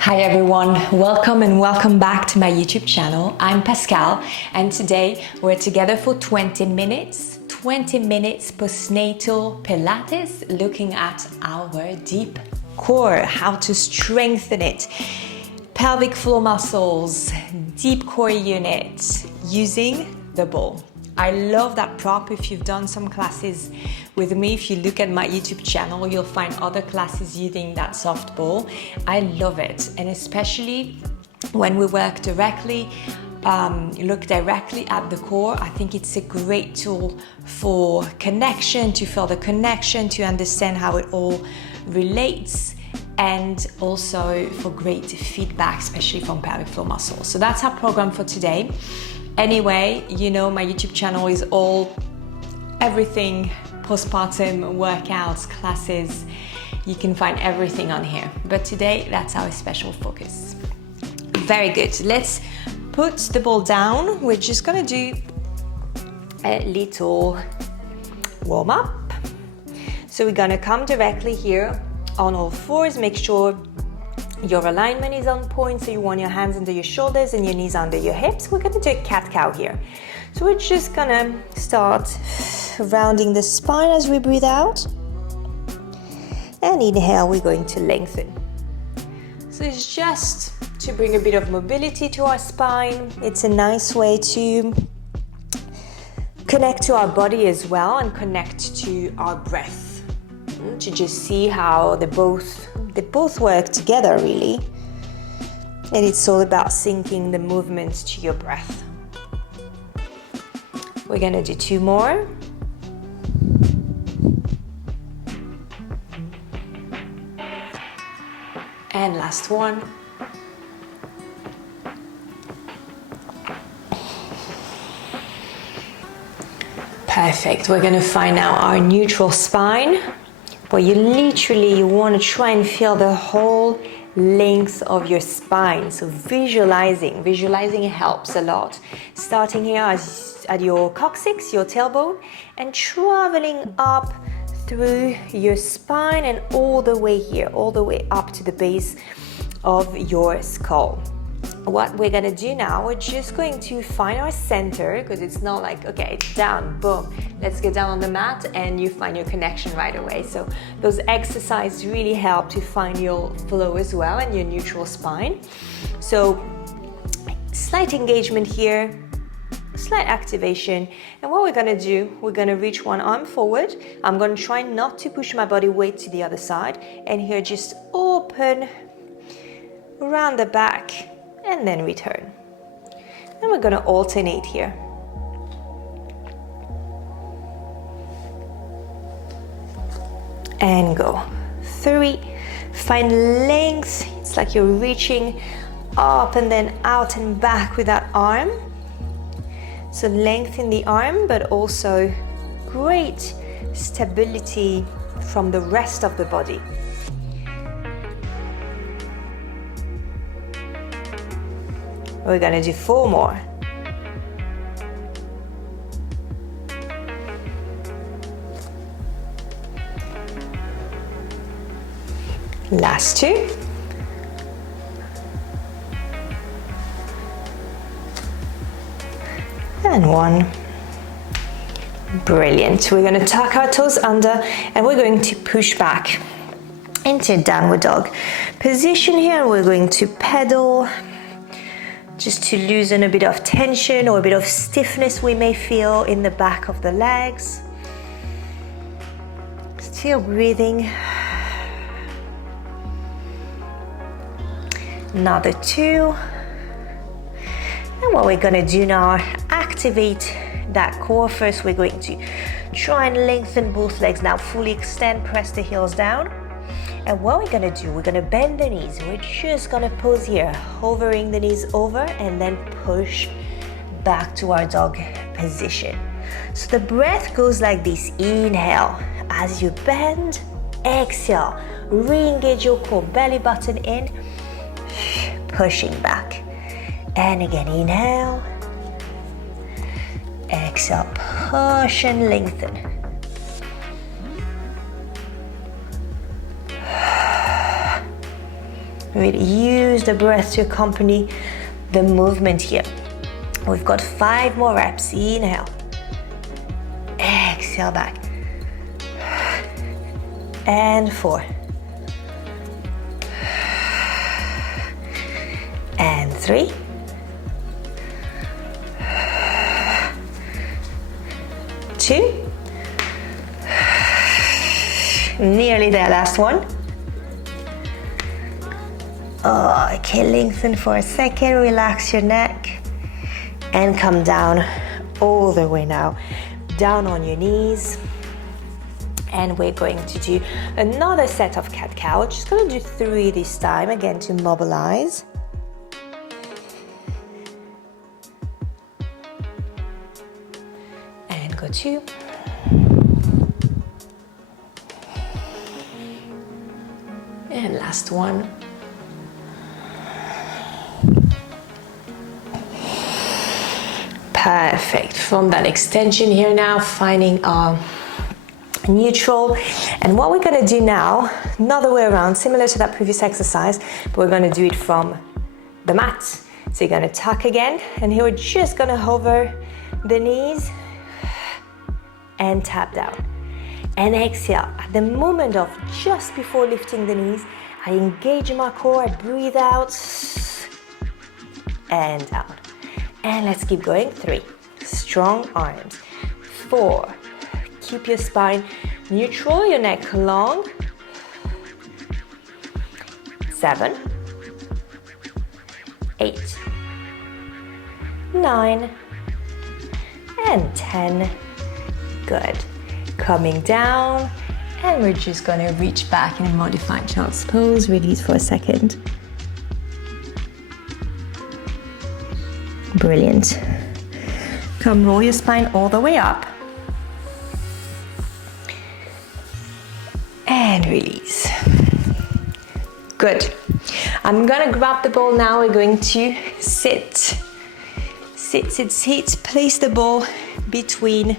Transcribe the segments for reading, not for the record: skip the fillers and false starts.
Hi everyone, welcome back to my YouTube channel. I'm Pascal and today we're together for 20 minutes postnatal Pilates, looking at our deep core, how to strengthen it, pelvic floor muscles, deep core unit using the ball. I love that prop. If you've done some classes with me, if you look at my YouTube channel, you'll find other classes using that soft ball. I love it, and especially when we work directly, look directly at the core. I think it's a great tool for connection, to feel the connection, to understand how it all relates, and also for great feedback, especially from pelvic floor muscles. So that's our program for today. Anyway, you know my YouTube channel is everything postpartum workouts, classes. You can find everything on here. But today, that's our special focus. Very good. Let's put the ball down. We're just gonna do a little warm up. So we're gonna come directly here on all fours. Make sure your alignment is on point, so you want your hands under your shoulders and your knees under your hips. We're gonna do a cat-cow here. So we're just gonna start rounding the spine as we breathe out. And inhale, we're going to lengthen. So it's just to bring a bit of mobility to our spine. It's a nice way to connect to our body as well and connect to our breath. To just see how they both work together, really. And it's all about syncing the movements to your breath. We're gonna do 2 more. And last one. Perfect. We're gonna find now our neutral spine, where you literally want to try and feel the whole length of your spine. So visualizing helps a lot. Starting here at your coccyx, your tailbone, and traveling up through your spine and all the way here, all the way up to the base of your skull. What we're gonna do now, we're just going to find our center, because it's not like, okay, it's down, boom, let's get down on the mat and you find your connection right away. So those exercises really help to find your flow as well and your neutral spine. So slight engagement here, slight activation. And what we're gonna do, we're gonna reach one arm forward. I'm gonna try not to push my body weight to the other side. And here, just open around the back, and then return. And we're gonna alternate here. And go. 3, find length. It's like you're reaching up and then out and back with that arm. So lengthen the arm, but also great stability from the rest of the body. We're gonna do 4 more. Last 2. And 1. Brilliant. We're gonna tuck our toes under and we're going to push back into downward dog position here. We're going to pedal, just to loosen a bit of tension or a bit of stiffness we may feel in the back of the legs. Still breathing. Another 2. And what we're gonna do now, activate that core. First, we're going to try and lengthen both legs. Now fully extend, press the heels down. And what we're gonna do, we're gonna bend the knees. We're just gonna pause here, hovering the knees over and then push back to our dog position. So the breath goes like this. Inhale, as you bend, exhale, re-engage your core, belly button in, pushing back. And again, inhale, exhale, push and lengthen. Really use the breath to accompany the movement here. We've got 5 more reps. Inhale. Exhale back. And 4. And 3. Two. Nearly there, last one. Okay, lengthen for a second, relax your neck, and come down all the way now. Down on your knees. And we're going to do another set of cat-cow. Just gonna do 3 this time, again to mobilize. And go 2. And last one. Perfect. From that extension here now, finding our neutral. And what we're going to do now, another way around, similar to that previous exercise, but we're going to do it from the mat. So you're going to tuck again, and here we're just going to hover the knees and tap down. And exhale. At the moment of just before lifting the knees, I engage my core, I breathe out and out. And let's keep going. 3, strong arms. 4, keep your spine neutral, your neck long. 7, 8, 9, and 10. Good. Coming down, and we're just gonna reach back in a modified child's pose. Release for a second. Brilliant. Come roll your spine all the way up. And release. Good. I'm gonna grab the ball now. We're going to sit. Sit, sit, sit. Place the ball between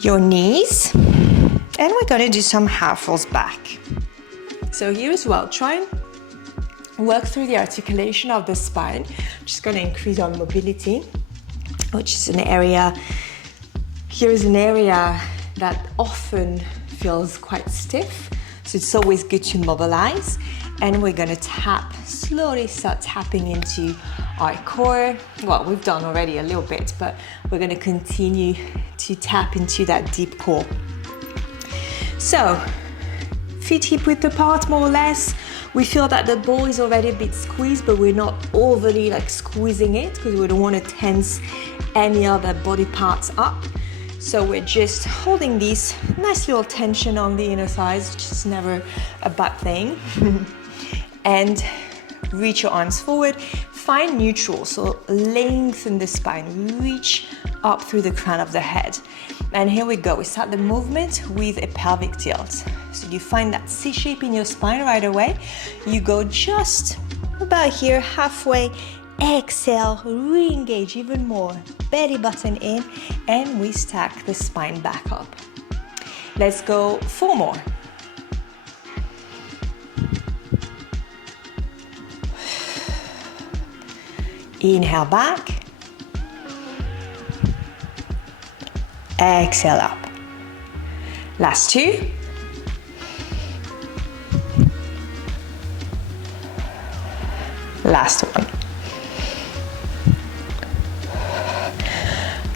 your knees. And we're gonna do some half rolls back. So here as well, try and work through the articulation of the spine. Just gonna increase our mobility, which is an area, here is an area that often feels quite stiff. So it's always good to mobilize. And we're gonna tap, slowly start tapping into our core. Well, we've done already a little bit, but we're gonna continue to tap into that deep core. So, feet hip width apart more or less. We feel that the ball is already a bit squeezed, but we're not overly squeezing it because we don't want to tense any other body parts up. So we're just holding this nice little tension on the inner thighs, which is never a bad thing. And reach your arms forward, find neutral, so lengthen the spine, reach up through the crown of the head. And here we go, we start the movement with a pelvic tilt. So you find that C shape in your spine right away. You go just about here, halfway, exhale, re-engage even more, belly button in, and we stack the spine back up. Let's go 4 more. Inhale back. Exhale up. Last 2. Last one.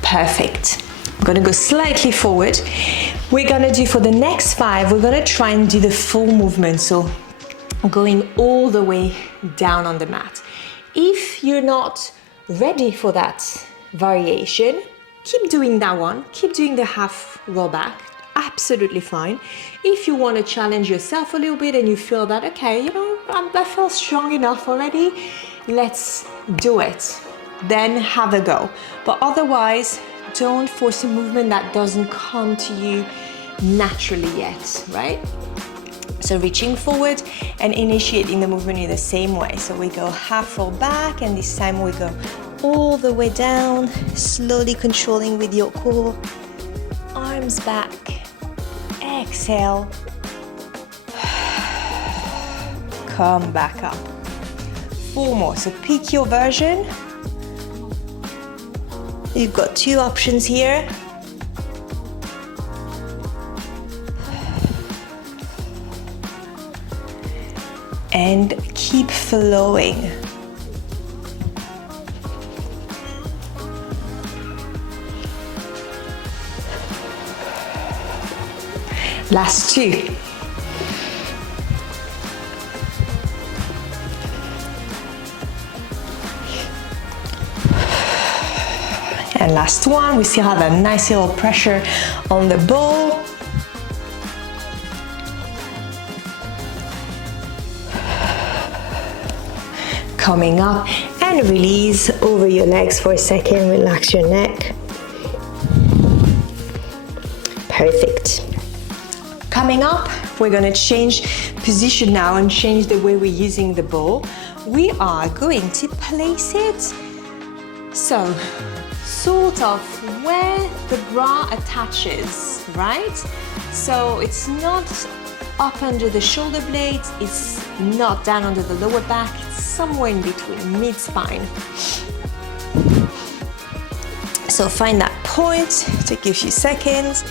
Perfect. I'm gonna go slightly forward. We're gonna do for the next 5, we're gonna try and do the full movement. So going all the way down on the mat. If you're not ready for that variation, keep doing that one. Keep doing the half roll back. Absolutely fine. If you want to challenge yourself a little bit and you feel that, okay, I feel strong enough already, let's do it. Then have a go. But otherwise, don't force a movement that doesn't come to you naturally yet, right? So reaching forward and initiating the movement in the same way. So we go half roll back, and this time we go all the way down, slowly controlling with your core. Arms back. Exhale. come back up. 4 more, so pick your version. You've got 2 options here. And keep flowing. Last 2. And last 1, we still have a nice little pressure on the ball. Coming up and release over your legs for a second, relax your neck. Perfect. Coming up, we're gonna change position now and change the way we're using the ball. We are going to place it, so sort of where the bra attaches, right? So it's not up under the shoulder blades, it's not down under the lower back, it's somewhere in between, mid-spine. So find that point, take a few seconds.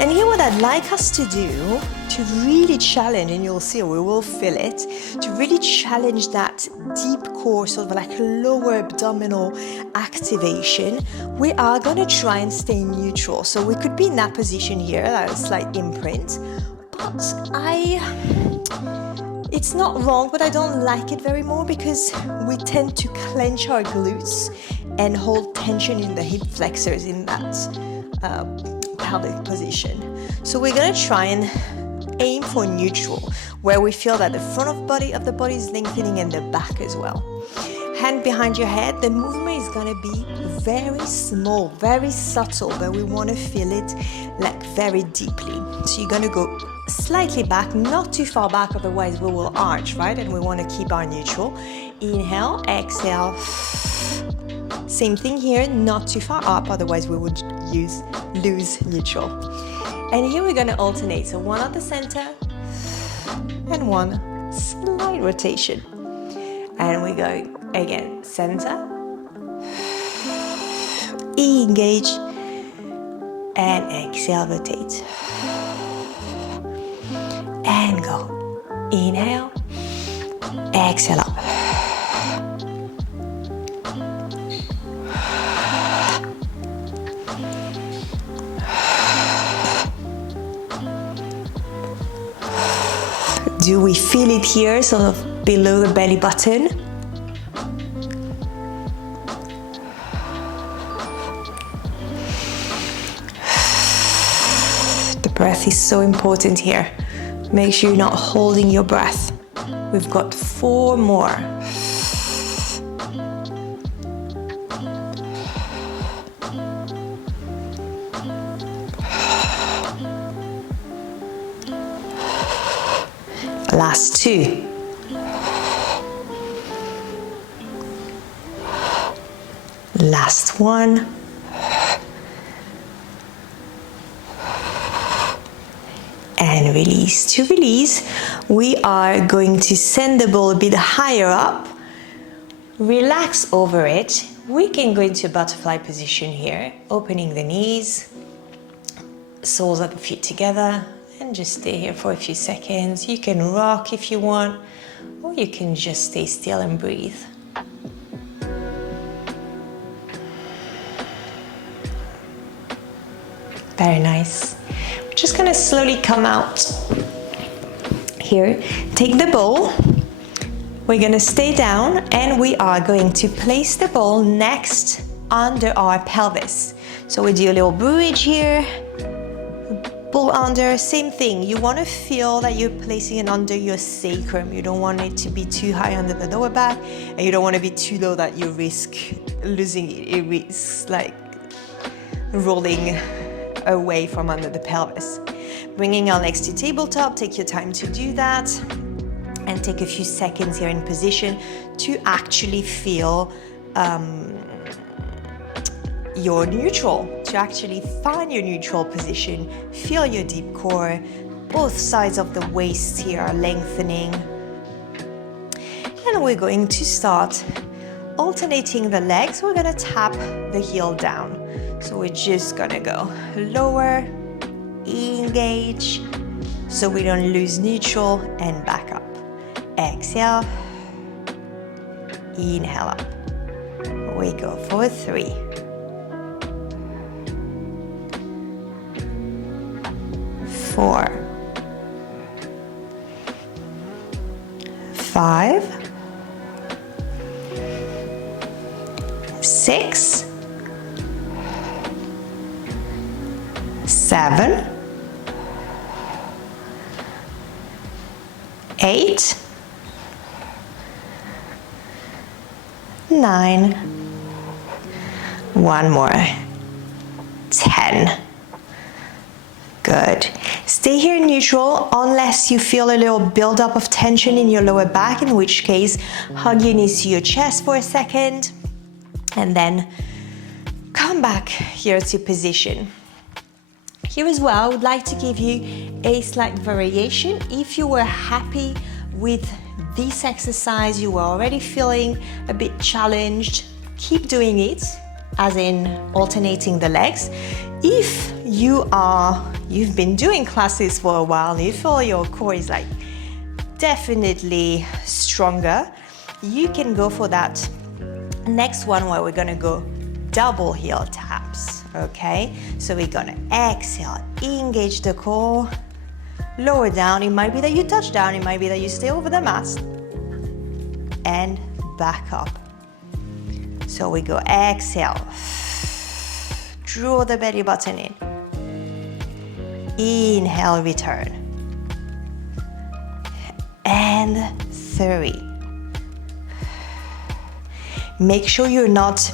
And here what I'd like us to do, to really challenge, and you'll see we will feel it, to really challenge that deep core, sort of like lower abdominal activation, we are gonna try and stay neutral. So we could be in that position here, that slight imprint, but it's not wrong, but I don't like it very more because we tend to clench our glutes and hold tension in the hip flexors in that pelvic position. So we're gonna try and aim for neutral, where we feel that the front of the body is lengthening and the back as well. Hand behind your head, the movement is gonna be very small, very subtle, but we wanna feel it like very deeply. So you're gonna go slightly back, not too far back, otherwise we will arch, right? And we wanna keep our neutral. Inhale, exhale. Same thing here, not too far up, otherwise we would lose neutral. And here we're gonna alternate, so 1 at the center and 1 slight rotation. And we go again, center, engage, and exhale, rotate. And go, inhale, exhale up. Do we feel it here, sort of below the belly button? The breath is so important here. Make sure you're not holding your breath. We've got 4 more. Last 2. Last 1. And release. To release, we are going to send the ball a bit higher up. Relax over it. We can go into a butterfly position here, opening the knees, soles of the feet together, and just stay here for a few seconds. You can rock if you want, or you can just stay still and breathe. Very nice. We're just gonna slowly come out here. Take the ball. We're gonna stay down and we are going to place the ball next under our pelvis. So we do a little bridge here. Ball under, same thing. You want to feel that you're placing it under your sacrum. You don't want it to be too high under the lower back, and you don't want to be too low that you risk losing it. It risks like rolling away from under the pelvis. Bringing our legs to tabletop, take your time to do that, and take a few seconds here in position to actually feel your neutral, to actually find your neutral position, feel your deep core. Both sides of the waist here are lengthening. And we're going to start alternating the legs. We're gonna tap the heel down. So we're just gonna go lower, engage, so we don't lose neutral, and back up. Exhale, inhale up. We go for 3. 4. 5. 6. 7. 8. 9. One more. 10. Good. Stay here neutral unless you feel a little buildup of tension in your lower back, in which case hug your knees to your chest for a second and then come back here to position. Here as well, I would like to give you a slight variation. If you were happy with this exercise, you were already feeling a bit challenged, keep doing it, as in alternating the legs. If you've been doing classes for a while and you feel your core is like definitely stronger, you can go for that next one where we're gonna go double heel taps, okay? So we're gonna exhale, engage the core, lower down. It might be that you touch down, it might be that you stay over the mat, and back up. So we go exhale, draw the belly button in, inhale, return, and 3. Make sure you're not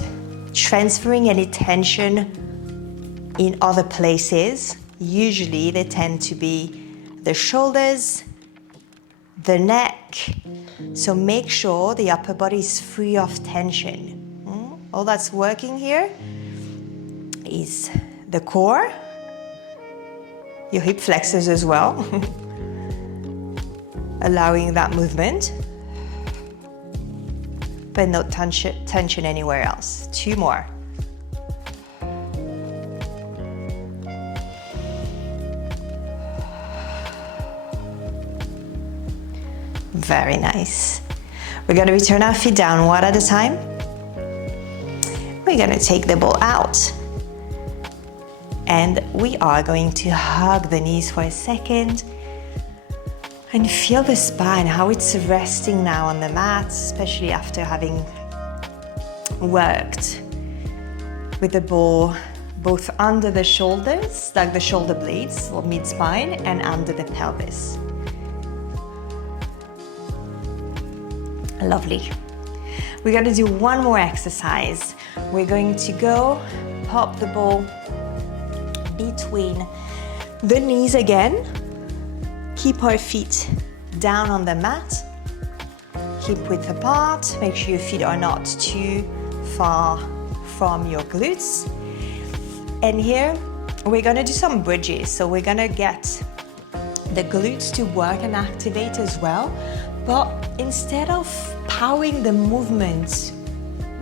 transferring any tension in other places. Usually they tend to be the shoulders, the neck, so make sure the upper body is free of tension. All that's working here is the core, your hip flexors as well, allowing that movement, but no tension anywhere else. 2 more. Very nice. We're gonna return our feet down one at a time. We're gonna take the ball out. And we are going to hug the knees for a second and feel the spine, how it's resting now on the mat, especially after having worked with the ball both under the shoulders, like the shoulder blades or mid-spine, and under the pelvis. Lovely. We're going to do one more exercise. We're going to go pop the ball between the knees again. Keep our feet down on the mat. Keep width apart. Make sure your feet are not too far from your glutes. And here we're going to do some bridges. So we're going to get the glutes to work and activate as well. But instead of powering the movement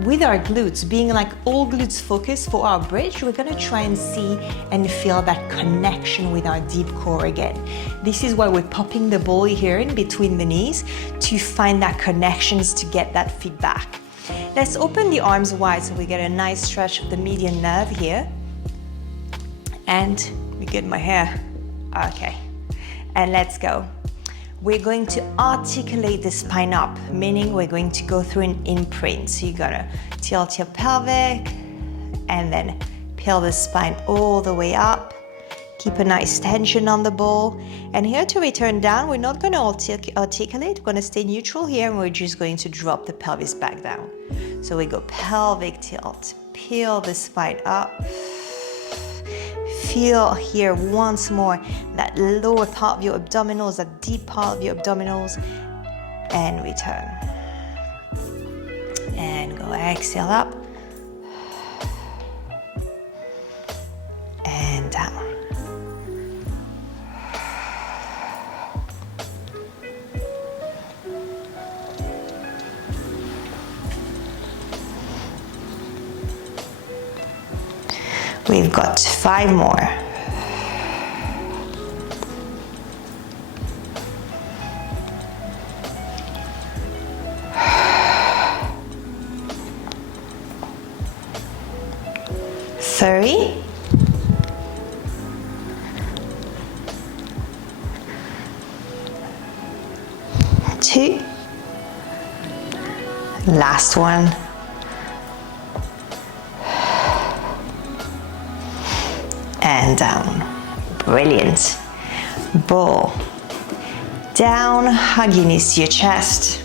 with our glutes, being like all glutes focused for our bridge, we're gonna try and see and feel that connection with our deep core again. This is why we're popping the ball here in between the knees, to find that connections, to get that feedback. Let's open the arms wide so we get a nice stretch of the median nerve here. And we get my hair. Okay, and let's go. We're going to articulate the spine up, meaning we're going to go through an imprint. So you gotta tilt your pelvic and then peel the spine all the way up. Keep a nice tension on the ball. And here to return down, we're not gonna articulate, we're gonna stay neutral here, and we're just going to drop the pelvis back down. So we go pelvic tilt, peel the spine up. Feel here once more that lower part of your abdominals, that deep part of your abdominals, and return. And go exhale up and down. We've got 5 more. Three. 2. Last one. And down. Brilliant. Ball. Down, hug your knees to your chest.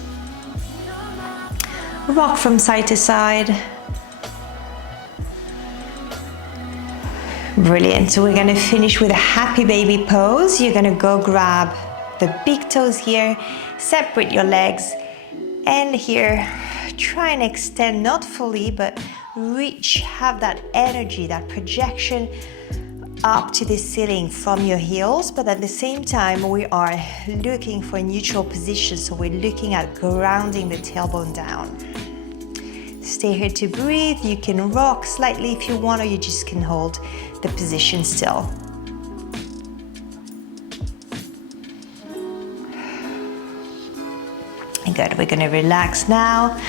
Rock from side to side. Brilliant. So we're going to finish with a happy baby pose. You're going to go grab the big toes here, separate your legs, and here try and extend, not fully, but reach, have that energy, that projection up to the ceiling from your heels. But at the same time, we are looking for a neutral position, so we're looking at grounding the tailbone down. Stay here to breathe. You can rock slightly if you want, or you just can hold the position still. Good, we're gonna relax now.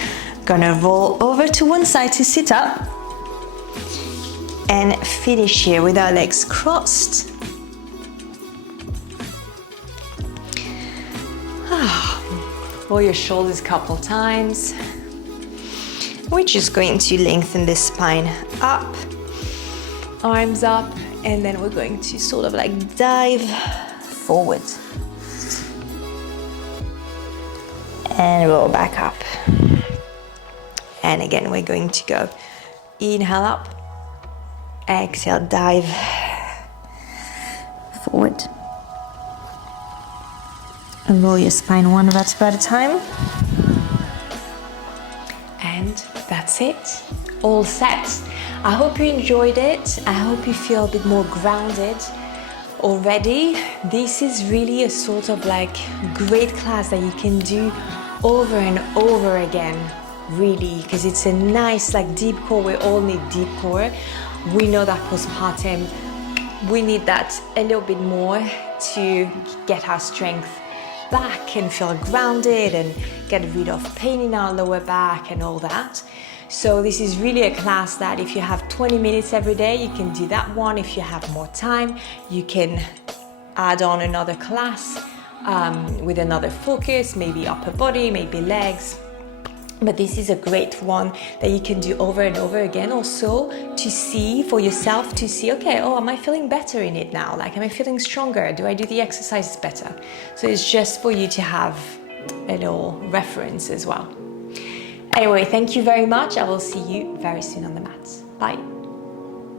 Gonna roll over to one side to sit up and finish here with our legs crossed. Roll your shoulders a couple times. We're just going to lengthen the spine up, arms up, and then we're going to sort of like dive forward. And roll back up. And again, we're going to go inhale up, exhale, dive forward. And roll your spine one vertebra at a time. And that's it. All set. I hope you enjoyed it. I hope you feel a bit more grounded already. This is really a sort of like great class that you can do over and over again, really, because it's a nice like deep core. We all need deep core. We know that postpartum, we need that a little bit more to get our strength back and feel grounded and get rid of pain in our lower back and all that. So this is really a class that if you have 20 minutes every day, you can do that one. If you have more time, you can add on another class with another focus, maybe upper body, maybe legs. But this is a great one that you can do over and over again, also to see for yourself, to see, okay, oh, am I feeling better in it now? Like, am I feeling stronger? Do I do the exercises better? So it's just for you to have a little reference as well. Anyway, thank you very much. I will see you very soon on the mats. Bye.